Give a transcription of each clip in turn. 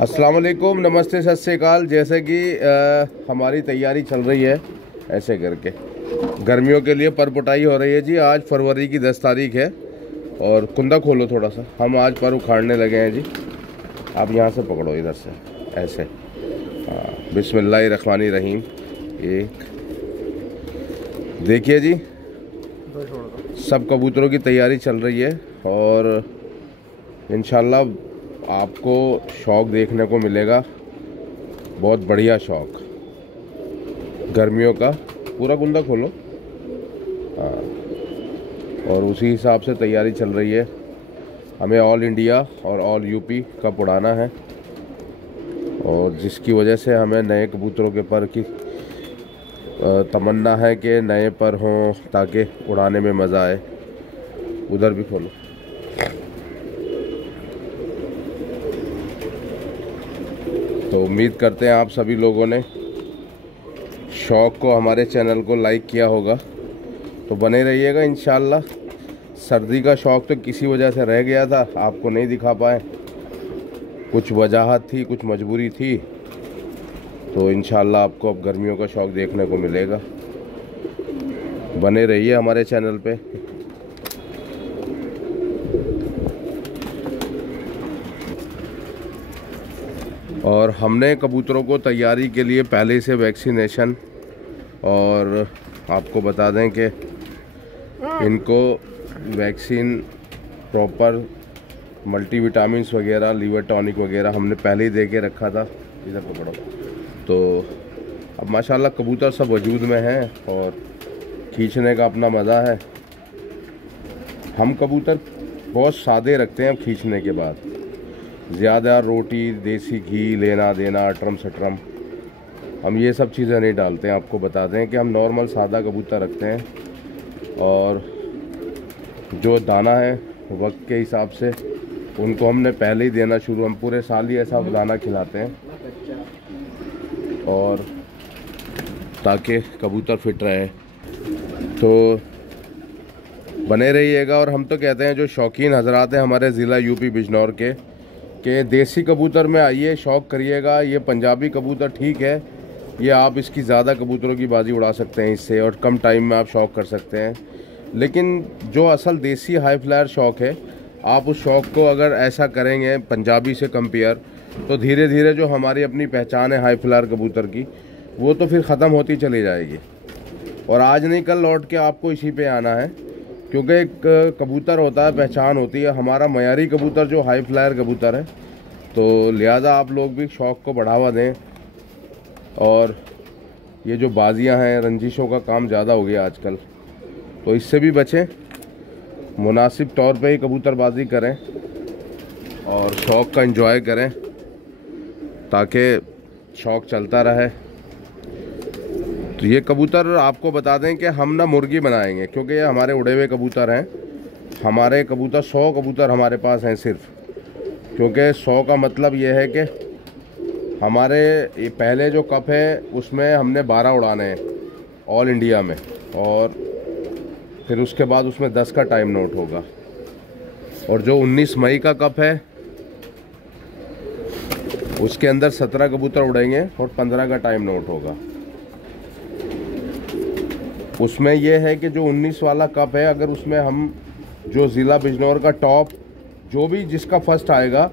अस्सलाम वालेकुम, नमस्ते, सत श्री अकाल। जैसे कि हमारी तैयारी चल रही है ऐसे करके गर्मियों के लिए परपुटाई हो रही है जी। आज फरवरी की 10 तारीख है और कुंदा खोलो थोड़ा सा। हम आज पर उखाड़ने लगे हैं जी। आप यहाँ से पकड़ो, इधर से ऐसे। हाँ, बिस्मिल्लाहिर्रहमानिर्रहीम। एक देखिए जी, सब कबूतरों की तैयारी चल रही है और इंशाल्लाह आपको शौक़ देखने को मिलेगा, बहुत बढ़िया शौक़ गर्मियों का। पूरा कुंदा खोलो। हाँ, और उसी हिसाब से तैयारी चल रही है। हमें ऑल इंडिया और ऑल यूपी कप उड़ाना है और जिसकी वजह से हमें नए कबूतरों के पर की तमन्ना है कि नए पर हों ताकि उड़ाने में मज़ा आए। उधर भी खोलो। तो उम्मीद करते हैं आप सभी लोगों ने शौक़ को, हमारे चैनल को लाइक किया होगा। तो बने रहिएगा इंशाल्लाह। सर्दी का शौक़ तो किसी वजह से रह गया था, आपको नहीं दिखा पाए। कुछ वजाहत थी, कुछ मजबूरी थी। तो इंशाल्लाह आपको अब गर्मियों का शौक़ देखने को मिलेगा। बने रहिए हमारे चैनल पे। और हमने कबूतरों को तैयारी के लिए पहले से वैक्सीनेशन, और आपको बता दें कि इनको वैक्सीन प्रॉपर मल्टीविटामिन्स वगैरह, लीवर टॉनिक वगैरह हमने पहले ही दे के रखा था। इधर पकड़ो। तो अब माशाल्लाह कबूतर सब वजूद में हैं और खींचने का अपना मज़ा है। हम कबूतर बहुत सादे रखते हैं। अब खींचने के बाद ज़्यादा रोटी, देसी घी लेना देना, अटरम सटरम, हम ये सब चीज़ें नहीं डालते हैं। आपको बता दें कि हम नॉर्मल सादा कबूतर रखते हैं और जो दाना है वक्त के हिसाब से उनको हमने पहले ही देना शुरू, हम पूरे साल ही ऐसा दाना खिलाते हैं और ताकि कबूतर फिट रहे। तो बने रहिएगा। और हम तो कहते हैं जो शौकीन हजरात हैं हमारे ज़िला यूपी बिजनौर के देसी कबूतर में आइए, शौक़ करिएगा। ये पंजाबी कबूतर ठीक है, ये आप इसकी ज़्यादा कबूतरों की बाजी उड़ा सकते हैं इससे और कम टाइम में आप शौक़ कर सकते हैं। लेकिन जो असल देसी हाई फ्लायर शौक़ है, आप उस शौक़ को अगर ऐसा करेंगे पंजाबी से कंपेयर, तो धीरे धीरे जो हमारी अपनी पहचान है हाई फ्लायर कबूतर की, वो तो फिर ख़त्म होती चली जाएगी। और आज नहीं कल लौट के आपको इसी पे आना है, क्योंकि एक कबूतर होता है, पहचान होती है। हमारा मयारी कबूतर जो हाई फ्लायर कबूतर है, तो लिहाजा आप लोग भी शौक़ को बढ़ावा दें। और ये जो बाजियां हैं, रंजिशों का काम ज़्यादा हो गया आजकल, तो इससे भी बचें। मुनासिब तौर पे ही कबूतरबाजी करें और शौक़ का एंजॉय करें ताकि शौक़ चलता रहे। तो ये कबूतर आपको बता दें कि हम ना मुर्गी बनाएंगे, क्योंकि ये हमारे उड़े हुए कबूतर हैं। हमारे कबूतर 100 कबूतर हमारे पास हैं सिर्फ, क्योंकि 100 का मतलब ये है कि हमारे ये पहले जो कप है उसमें हमने 12 उड़ाने हैं ऑल इंडिया में, और फिर उसके बाद उसमें 10 का टाइम नोट होगा। और जो 19 मई का कप है उसके अंदर 17 कबूतर उड़ेंगे और 15 का टाइम नोट होगा। उसमें यह है कि जो 19 वाला कप है, अगर उसमें हम जो ज़िला बिजनौर का टॉप जो भी जिसका फर्स्ट आएगा,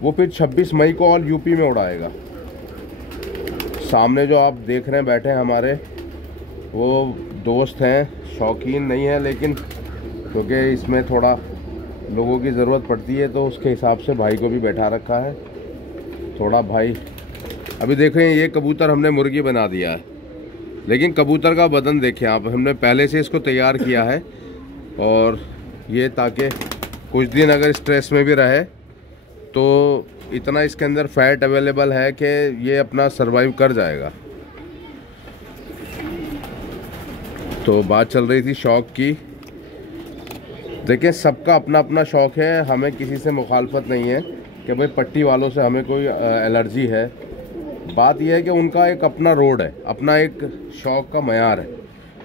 वो फिर 26 मई को ऑल यूपी में उड़ाएगा। सामने जो आप देख रहे हैं बैठे हैं हमारे, वो दोस्त हैं, शौकीन नहीं है, लेकिन क्योंकि इसमें थोड़ा लोगों की ज़रूरत पड़ती है तो उसके हिसाब से भाई को भी बैठा रखा है। थोड़ा भाई अभी देखें, ये कबूतर हमने मुर्गी बना दिया है, लेकिन कबूतर का बदन देखें आप, हमने पहले से इसको तैयार किया है। और ये ताकि कुछ दिन अगर स्ट्रेस में भी रहे तो इतना इसके अंदर फैट अवेलेबल है कि ये अपना सरवाइव कर जाएगा। तो बात चल रही थी शौक़ की। देखिए, सबका अपना अपना शौक़ है, हमें किसी से मुखालफत नहीं है कि भाई पट्टी वालों से हमें कोई एलर्जी है। बात यह है कि उनका एक अपना रोड है, अपना एक शौक़ का मयार है,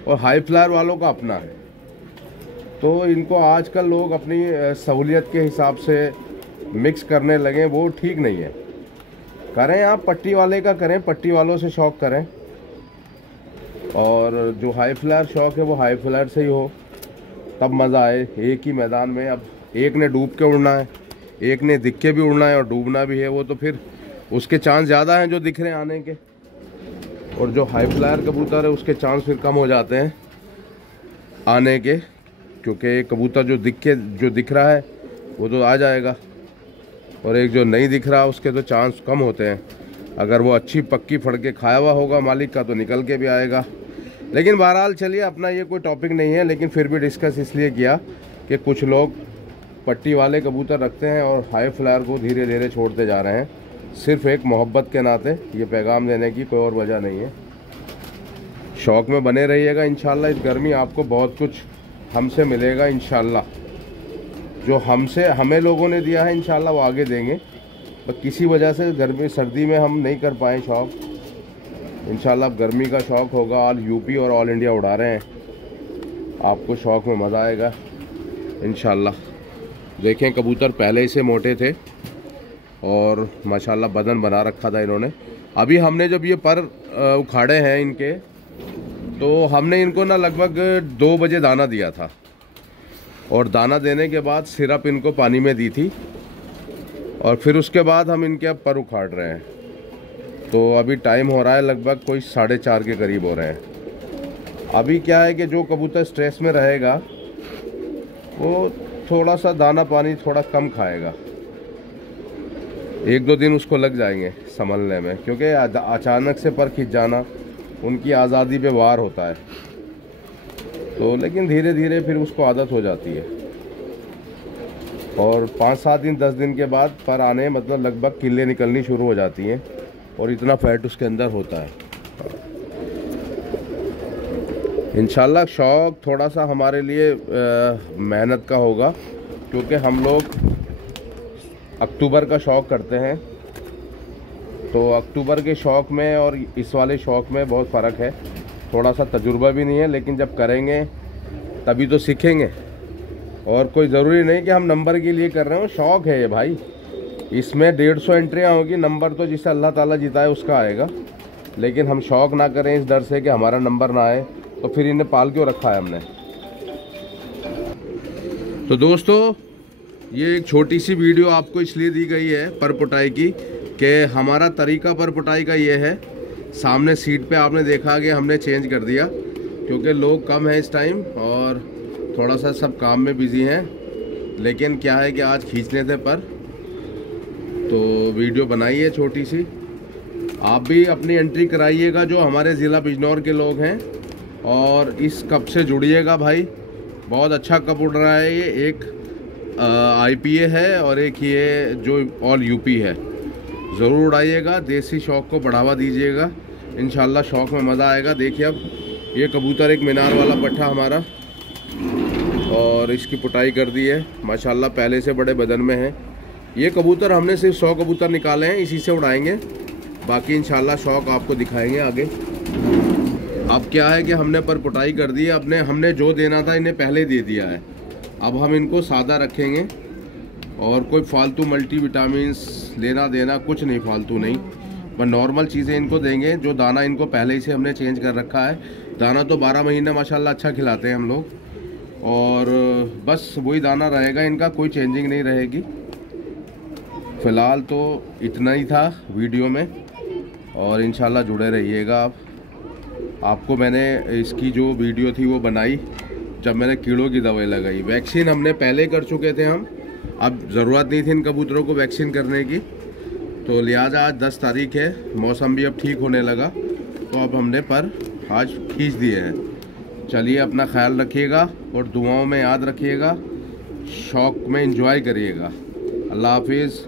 और हाई फ्लायर वालों का अपना है। तो इनको आजकल लोग अपनी सहूलियत के हिसाब से मिक्स करने लगे, वो ठीक नहीं है। करें आप पट्टी वाले का करें, पट्टी वालों से शौक करें, और जो हाई फ्लायर शौक है वो हाई फ्लायर से ही हो, तब मज़ा आए। एक ही मैदान में अब एक ने डूब के उड़ना है, एक ने दिख के भी उड़ना है और डूबना भी है, वो तो फिर उसके चांस ज़्यादा हैं जो दिख रहे हैं आने के, और जो हाई फ्लायर कबूतर है उसके चांस फिर कम हो जाते हैं आने के, क्योंकि कबूतर जो दिख रहा है वो तो आ जाएगा, और एक जो नहीं दिख रहा उसके तो चांस कम होते हैं। अगर वो अच्छी पक्की फड़ के खाया हुआ होगा मालिक का तो निकल के भी आएगा। लेकिन बहरहाल चलिए, अपना ये कोई टॉपिक नहीं है, लेकिन फिर भी डिस्कस इसलिए किया कि कुछ लोग पट्टी वाले कबूतर रखते हैं और हाई फ्लायर को धीरे धीरे छोड़ते जा रहे हैं, सिर्फ एक मोहब्बत के नाते ये पैगाम देने की, कोई और वजह नहीं है। शौक़ में बने रहिएगा, इंशाल्लाह इस गर्मी आपको बहुत कुछ हमसे मिलेगा इंशाल्लाह। जो हमें लोगों ने दिया है इंशाल्लाह वो आगे देंगे, पर किसी वजह से गर्मी सर्दी में हम नहीं कर पाए शौक़, इंशाल्लाह अब गर्मी का शौक़ होगा। ऑल यूपी और ऑल इंडिया उड़ा रहे हैं, आपको शौक़ में मज़ा आएगा इंशाल्लाह। देखें कबूतर पहले से मोटे थे और माशाल्लाह बदन बना रखा था इन्होंने। अभी हमने जब ये पर उखाड़े हैं इनके, तो हमने इनको ना लगभग 2 बजे दाना दिया था, और दाना देने के बाद सिरप इनको पानी में दी थी, और फिर उसके बाद हम इनके अब पर उखाड़ रहे हैं। तो अभी टाइम हो रहा है लगभग कोई 4:30 के करीब हो रहे हैं। अभी क्या है कि जो कबूतर स्ट्रेस में रहेगा वो थोड़ा सा दाना पानी थोड़ा कम खाएगा, 1-2 दिन उसको लग जाएंगे संभलने में, क्योंकि अचानक से पर खिंच जाना उनकी आज़ादी पे वार होता है। तो लेकिन धीरे धीरे फिर उसको आदत हो जाती है, और 5-7 दिन 10 दिन के बाद पर आने मतलब लगभग किल्ले निकलनी शुरू हो जाती हैं, और इतना फैट उसके अंदर होता है। इंशाल्लाह शौक़ थोड़ा सा हमारे लिए मेहनत का होगा, क्योंकि हम लोग अक्टूबर का शौक़ करते हैं, तो अक्टूबर के शौक़ में और इस वाले शौक़ में बहुत फ़र्क है। थोड़ा सा तजुर्बा भी नहीं है, लेकिन जब करेंगे तभी तो सीखेंगे, और कोई ज़रूरी नहीं कि हम नंबर के लिए कर रहे हो, शौक़ है ये भाई। इसमें 150 एंट्रियाँ होगी, नंबर तो जिसे अल्लाह ताला जिताए उसका आएगा, लेकिन हम शौक़ ना करें इस डर से कि हमारा नंबर ना आए, तो फिर इन्हें पाल क्यों रखा है हमने। तो दोस्तों, ये एक छोटी सी वीडियो आपको इसलिए दी गई है पर पुटाई की, कि हमारा तरीका पर पुटाई का ये है। सामने सीट पे आपने देखा कि हमने चेंज कर दिया, क्योंकि लोग कम हैं इस टाइम और थोड़ा सा सब काम में बिज़ी हैं, लेकिन क्या है कि आज खींचने थे पर, तो वीडियो बनाई है छोटी सी। आप भी अपनी एंट्री कराइएगा जो हमारे ज़िला बिजनौर के लोग हैं, और इस कप से जुड़िएगा भाई। बहुत अच्छा कप उड़ रहा है ये, एक IPA है और एक ये जो ऑल यूपी है। ज़रूर उड़ाइएगा, देसी शौक़ को बढ़ावा दीजिएगा, इंशाल्लाह शौक़ में मज़ा आएगा। देखिए अब ये कबूतर एक मीनार वाला पट्ठा हमारा, और इसकी पुटाई कर दी है माशाल्लाह, पहले से बड़े बदन में है। ये कबूतर हमने सिर्फ 100 कबूतर निकाले हैं, इसी से उड़ाएंगे, बाकी इंशाल्लाह शौक़ आपको दिखाएंगे आगे। अब क्या है कि हमने पर पुटाई कर दी है, हमने जो देना था इन्हें पहले दे दिया है। अब हम इनको सादा रखेंगे, और कोई फालतू मल्टीविटामिन्स लेना देना कुछ नहीं, फालतू नहीं, पर नॉर्मल चीज़ें इनको देंगे। जो दाना इनको पहले ही से हमने चेंज कर रखा है, दाना तो 12 महीने माशाल्लाह अच्छा खिलाते हैं हम लोग, और बस वही दाना रहेगा इनका, कोई चेंजिंग नहीं रहेगी। फ़िलहाल तो इतना ही था वीडियो में, और इंशाल्लाह जुड़े रहिएगा आप। आपको मैंने इसकी जो वीडियो थी वो बनाई जब मैंने कीड़ों की दवाई लगाई। वैक्सीन हमने पहले कर चुके थे हम, अब ज़रूरत नहीं थी इन कबूतरों को वैक्सीन करने की, तो लिहाजा आज 10 तारीख है, मौसम भी अब ठीक होने लगा, तो अब हमने पर आज खींच दिए हैं। चलिए अपना ख्याल रखिएगा और दुआओं में याद रखिएगा, शौक़ में एंजॉय करिएगा। अल्लाह हाफिज़।